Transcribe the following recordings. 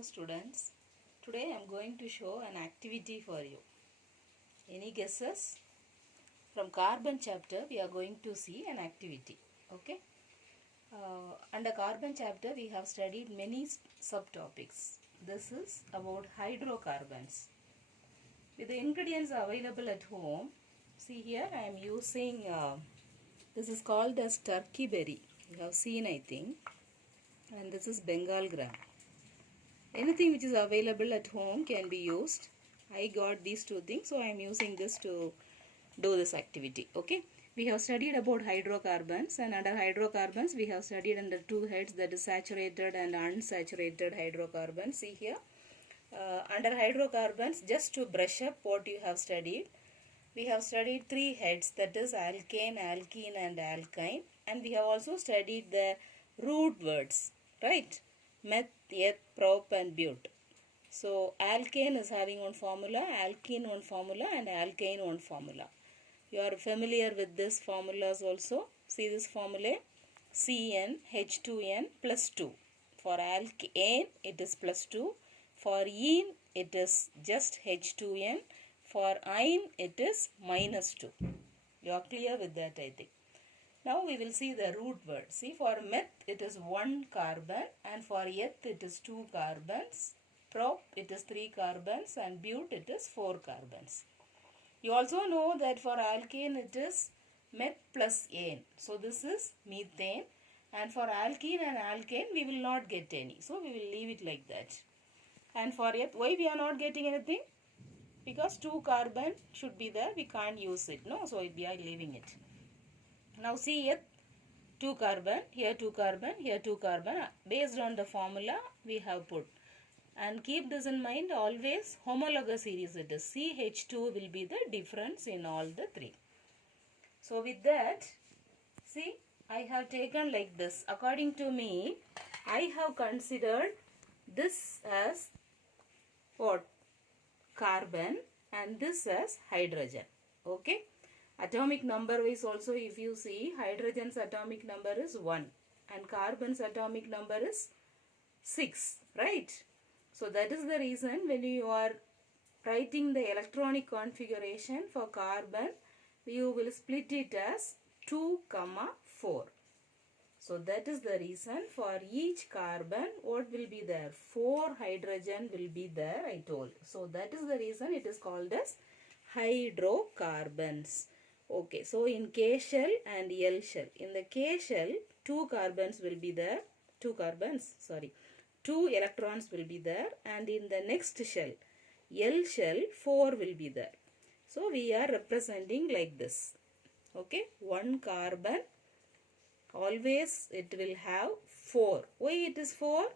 Hello students, today I am going to show an activity for you. Any guesses? From carbon chapter we are going to see an activity. Okay. Under carbon chapter we have studied many subtopics. This is about hydrocarbons. With the ingredients available at home, see here I am using, this is called as turkey berry. You have seen I think. And this is Bengal gram. Anything which is available at home can be used. I got these two things, so I am using this to do this activity. Okay, we have studied about hydrocarbons, and under hydrocarbons we have studied under two heads, that is saturated and unsaturated hydrocarbons. See here, under hydrocarbons, just to brush up what you have studied, we have studied three heads, that is alkane, alkene and alkyne, and we have also studied the root words, right? Meth, eth, prop and but. So alkane is having one formula, alkene one formula and alkyne one formula. You are familiar with these formulas also. See this formula, Cn H2n plus 2. For alkane it is plus 2. For ene it is just H2n. For yne it is minus 2. You are clear with that, I think. Now we will see the root word. See, for meth it is 1 carbon, and for eth it is 2 carbons, prop it is 3 carbons, and but it is 4 carbons. You also know that for alkane it is meth plus ane. So this is methane, and for alkene and alkane we will not get any. So we will leave it like that. And for eth, why we are not getting anything? Because 2 carbon should be there, we can't use it, no? So we are leaving it. Now see here, 2 carbon, here 2 carbon, here 2 carbon. Based on the formula we have put. And keep this in mind, always homologous series it is. CH2 will be the difference in all the three. So with that, see, I have taken like this. According to me, I have considered this as what? Carbon, and this as hydrogen. Okay. Atomic number wise also, if you see, hydrogen's atomic number is 1 and carbon's atomic number is 6, right? So that is the reason when you are writing the electronic configuration for carbon, you will split it as 2, 4. So that is the reason for each carbon what will be there? 4 hydrogen will be there, I told. So that is the reason it is called as hydrocarbons. Okay, so in K shell and L shell. In the K shell, 2 carbons will be there. 2 electrons will be there. And in the next shell, L shell, 4 will be there. So we are representing like this. Okay, 1 carbon, always it will have 4. Why it is 4?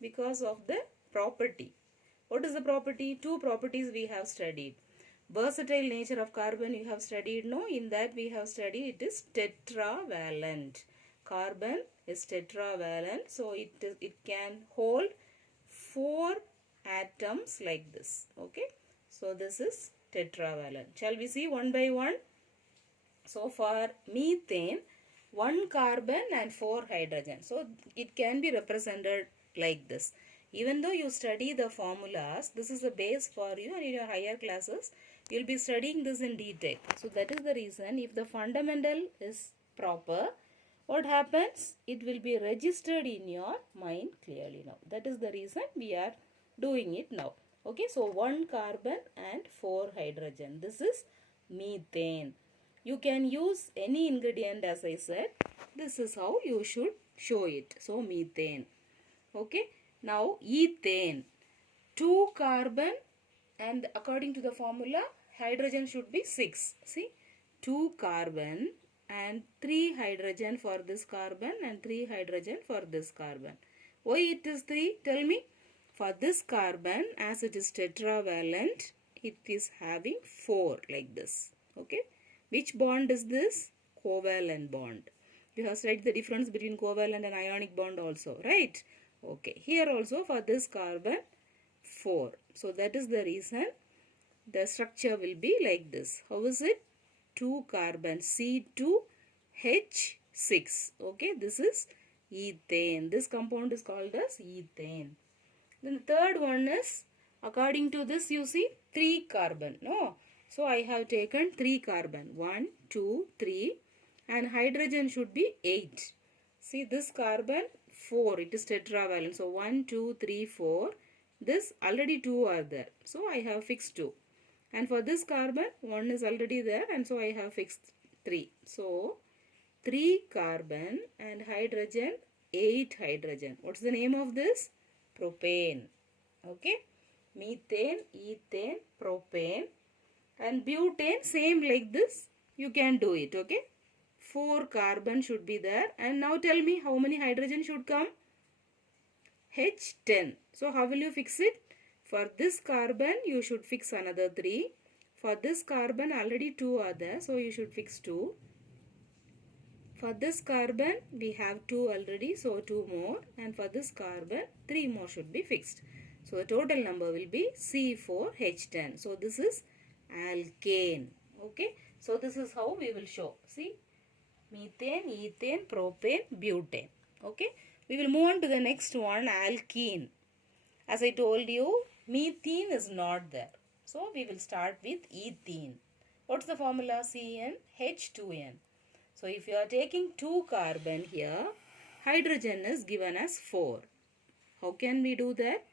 Because of the property. What is the property? 2 properties we have studied. Versatile nature of carbon you have studied, no? In that we have studied it is tetravalent. Carbon is tetravalent, so it can hold 4 atoms like this. Okay, so this is tetravalent. Shall we see one by one? So for methane, 1 carbon and 4 hydrogen. So it can be represented like this. Even though you study the formulas, this is a base for you, and in your higher classes you will be studying this in detail. So that is the reason, if the fundamental is proper, what happens? It will be registered in your mind clearly now. That is the reason we are doing it now. Okay, so 1 carbon and 4 hydrogen. This is methane. You can use any ingredient, as I said. This is how you should show it. So methane. Okay, now ethane. 2 carbon, and according to the formula, hydrogen should be 6. See, 2 carbon and 3 hydrogen for this carbon and 3 hydrogen for this carbon. Why it is 3? Tell me. For this carbon, as it is tetravalent, it is having 4 like this. Okay. Which bond is this? Covalent bond. You have studied the difference between covalent and ionic bond also, right? Okay. Here also for this carbon, 4. So that is the reason the structure will be like this. How is it? 2 carbon, C2H6. Okay, this is ethane. This compound is called as ethane. Then the third one is, according to this you see 3 carbon. No. So I have taken 3 carbon. 1, 2, 3 and hydrogen should be 8. See this carbon 4. It is tetravalent. So 1, 2, 3, 4. This already 2 are there. So I have fixed 2. And for this carbon 1 is already there and so I have fixed 3. So 3 carbon and hydrogen 8 hydrogen. What's the name of this? Propane. Okay. Methane, ethane, propane and butane same like this. You can do it. Okay. 4 carbon should be there. And now tell me how many hydrogen should come? H10. So how will you fix it? For this carbon you should fix another 3. For this carbon already 2 are there. So you should fix 2. For this carbon we have 2 already. So 2 more. And for this carbon 3 more should be fixed. So the total number will be C4H10. So this is alkane. Okay. So this is how we will show. See. Methane, ethane, propane, butane. Okay. We will move on to the next one, alkene. As I told you, methane is not there. So we will start with ethene. What's the formula? CnH2n. So if you are taking 2 carbon here, hydrogen is given as 4. How can we do that?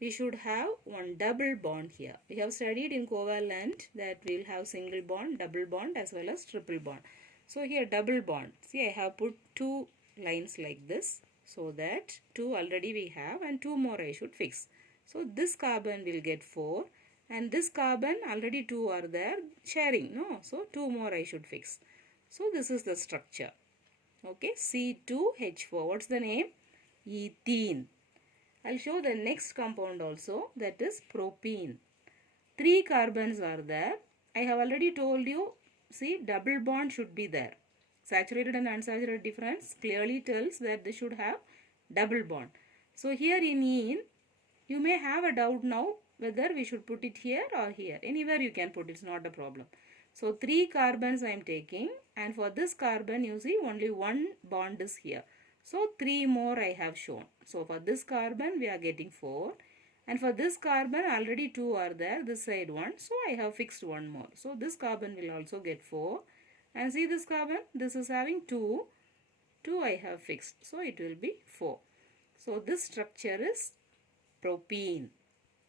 We should have one double bond here. We have studied in covalent that we will have single bond, double bond as well as triple bond. So here double bond. See, I have put 2 lines like this. So that 2 already we have and 2 more I should fix. So this carbon will get 4 and this carbon already 2 are there sharing. No, so 2 more I should fix. So this is the structure. Okay, C2H4. What's the name? Ethene. I'll show the next compound also, that is propene. 3 carbons are there. I have already told you, see, double bond should be there. Saturated and unsaturated difference clearly tells that they should have double bond. So here in ene, you may have a doubt now whether we should put it here or here. Anywhere you can put it, it's not a problem. So 3 carbons I am taking and for this carbon you see only 1 bond is here. So 3 more I have shown. So for this carbon we are getting 4 and for this carbon already 2 are there, this side 1. So I have fixed 1 more. So this carbon will also get 4 and see this carbon, this is having 2. 2 I have fixed. So it will be 4. So this structure is propene.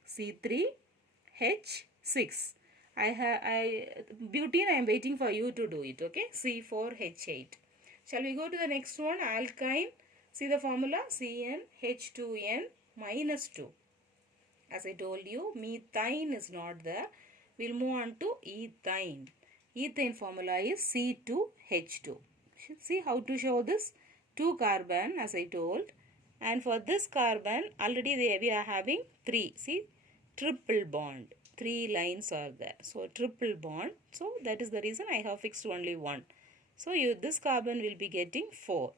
C3H6. Butene I am waiting for you to do it. Okay. C4H8. Shall we go to the next one? Alkyne. See the formula? CnH2n minus 2. As I told you, methane is not there. We'll move on to ethane. Ethane formula is C2H2. See how to show this? 2 carbon as I told. And for this carbon, already we are having 3. See? Triple bond. 3 lines are there. So, triple bond. So, that is the reason I have fixed only 1. So, this carbon will be getting 4.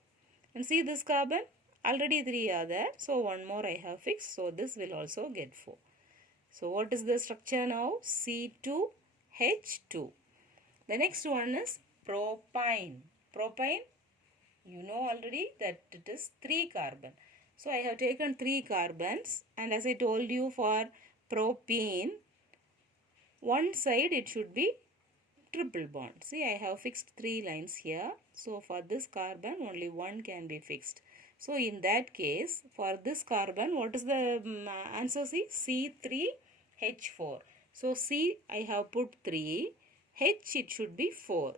And see this carbon? Already 3 are there. So, 1 more I have fixed. So, this will also get 4. So, what is the structure now? C2H2. The next one is propine. Propine, you know already that it is 3 carbon. So, I have taken 3 carbons and as I told you for propene, one side it should be triple bond. See, I have fixed 3 lines here. So, for this carbon only 1 can be fixed. So, in that case, for this carbon, what is the answer? See, C3H4. So, C I have put 3. H it should be 4.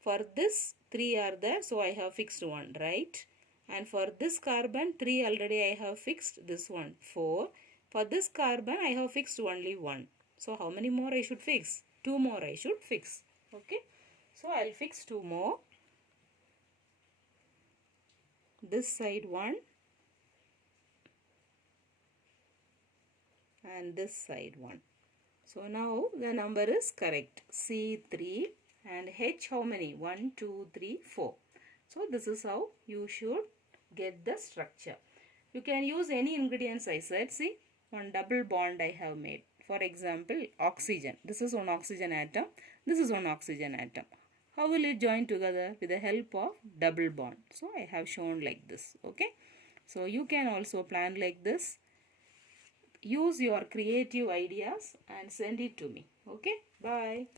For this 3 are there. So, I have fixed 1, right? And for this carbon 3 already I have fixed this one 4. For this carbon I have fixed only 1. So, how many more I should fix? 2 more I should fix. Okay. So, I will fix 2 more. This side 1 and this side 1. So, now the number is correct. C3 and H how many? 1, 2, 3, 4. So, this is how you should get the structure. You can use any ingredients I said. See, one double bond I have made. For example, oxygen. This is one oxygen atom. This is one oxygen atom. How will it join together? With the help of double bond. So, I have shown like this. Okay. So you can also plan like this. Use your creative ideas and send it to me. Okay, bye.